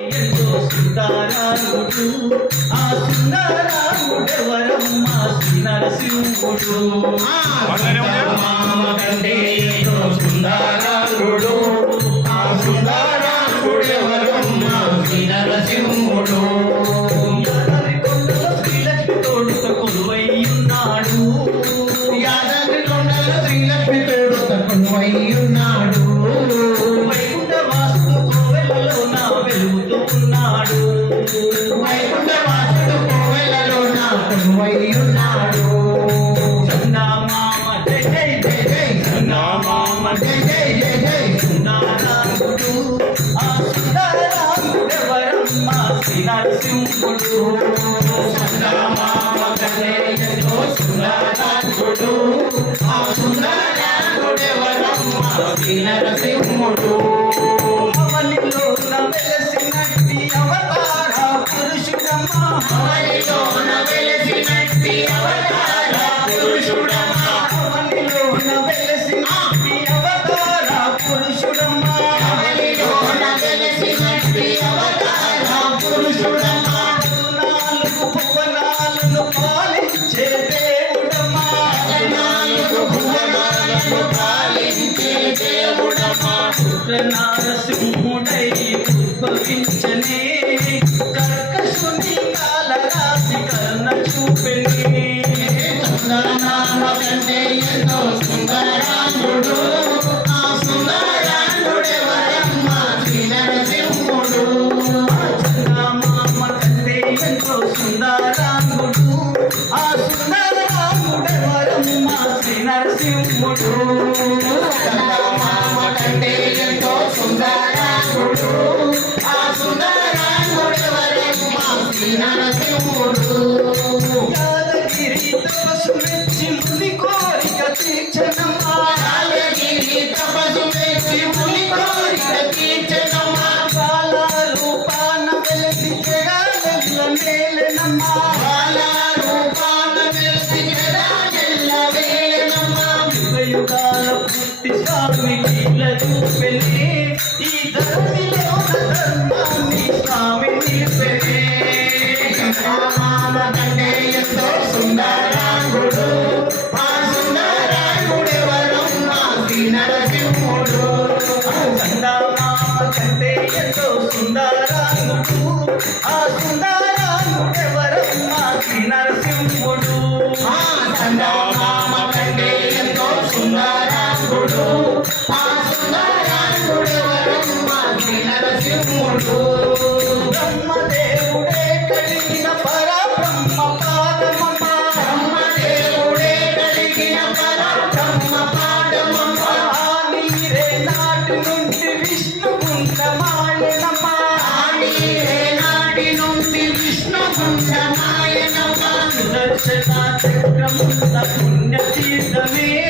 ఎంతో సుందరాంగుడు ఆ సుందరాంగుడెవరమ్మ శ్రీ నరసింహుడు. కంటే నా కొలువై ఉన్నాడు చందమామ జై జై. జై జై జై జై. జై జై ఆ శ్రీ నరసింహుడు ఆ శ్రీ నరసింహుడు వెలసినట్టి అవతార పురుషుడమ్మ అవనిలోన వెలసినట్టి అవతార పురుషుడమ్మ అవనిలో వెలసినట్టి అవతార అవనిలోన వెలసినట్టి అవతార నాలుగు భువనాలను పాలించే నాలుగు భువనాలను పాలించే ఉద్భవించనే కర్కశుని కాలరాశి కర్ణ చూపెనే. సుందరనామ కంటే ఎంతో సుందరాంగుడు ఆ సుందరాంగుడెవరమ్మ శ్రీ నరసింహుడు చందమామ కంటే ఎంతో సుందరాంగుడు ఆ సుందరాంగుడెవరమ్మ శ్రీ నరసింహుడు ఈ ధర్మిలో ధర్మాన్ని స్వామి నిలిపే. కంటే ఎంతో సుందరాంగుడు ఆ సుందరాంగుడెవరమ్మ శ్రీ నరసింహుడు చందమామ కంటే ఎంతో సుందరాంగుడు ఆ సుందరాంగుడెవరమ్మ శ్రీ నరసింహుడు ఆ చందమామ కంటే ఎంతో సుందరాంగుడు ఆ సుందరాంగుడెవరమ్మ శ్రీ నరసింహుడు अक्षता चक्रमुक्तपुण्यतीर्थमे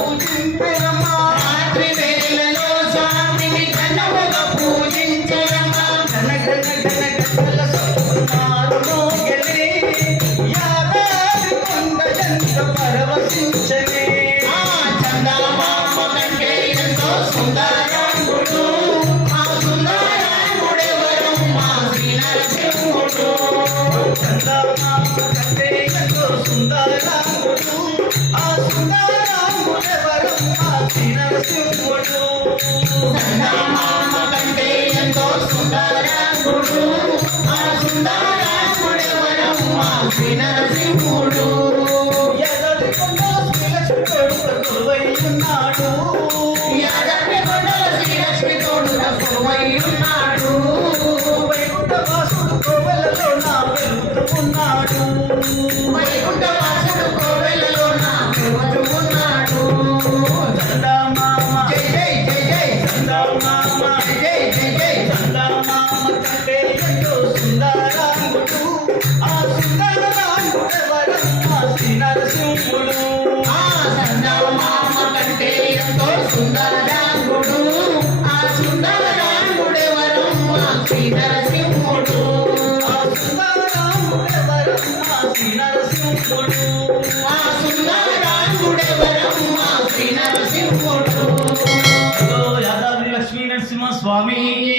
శ్రీ స్వామికి